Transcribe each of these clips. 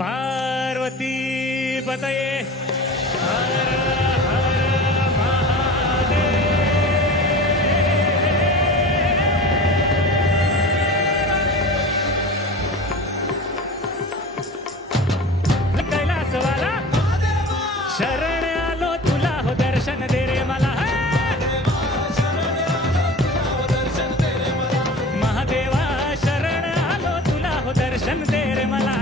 पार्वती पतये हर हर महादेव। कैलासवाला शरण आलो तुला हो दर्शन दे रे मला महादेवा शरण आलो तुला हो दर्शन दे रे मला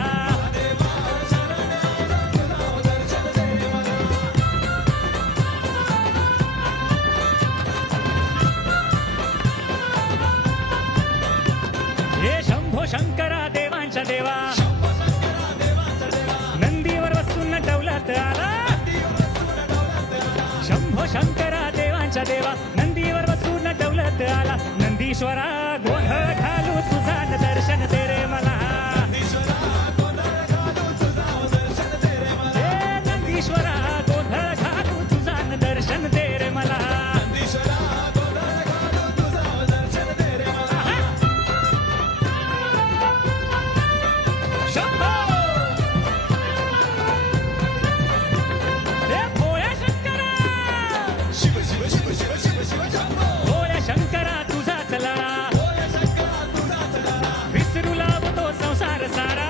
हे शंभो शंकरा देवांच्या देवा नंदीवर बसून नटवलात आला शंभो शंकरा देवांच्या देवा नंदीवर बसून नटवलात आला नंदीश्वरा गोंधळ घालू तुझा दर्शन दे रे मला हे नंदीश्वरा गोंधळ घालू तुझा दर्शन दे रे मला भोळ्या शंकरा तुझा चलळा विसरू लागतो संसार सारा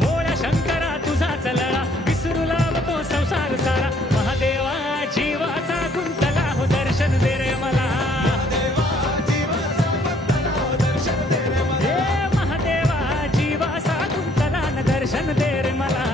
भोळ्या शंकरा तुझा चलळा विसरू लागतो संसार सारा महादेवा जीवाचा गुंतला हो दर्शन दे रे मला हे महादेवा जीवाचा गुंतला दर्शन दे रे मला